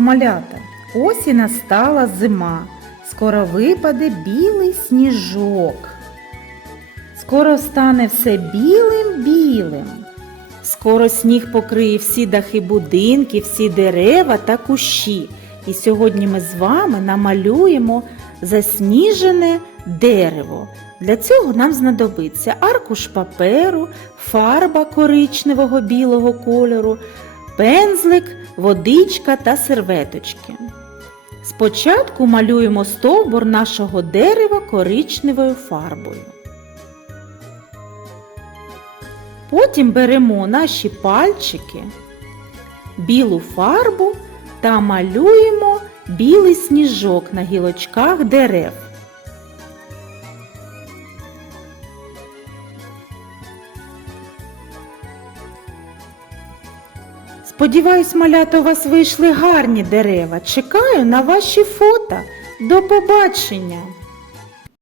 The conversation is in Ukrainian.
малята. Ось і настала зима. Скоро випаде білий сніжок. Скоро стане все білим-білим. Скоро сніг покриє всі дахи будинків, всі дерева та кущі. І сьогодні ми з вами намалюємо засніжене дерево. Для цього нам знадобиться аркуш паперу, фарба коричневого білого кольору, пензлик, водичка та серветочки. Спочатку малюємо стовбур нашого дерева коричневою фарбою. Потім беремо наші пальчики, білу фарбу та малюємо білий сніжок на гілочках дерев. Сподіваюсь, малята, у вас вийшли гарні дерева. Чекаю на ваші фото. До побачення!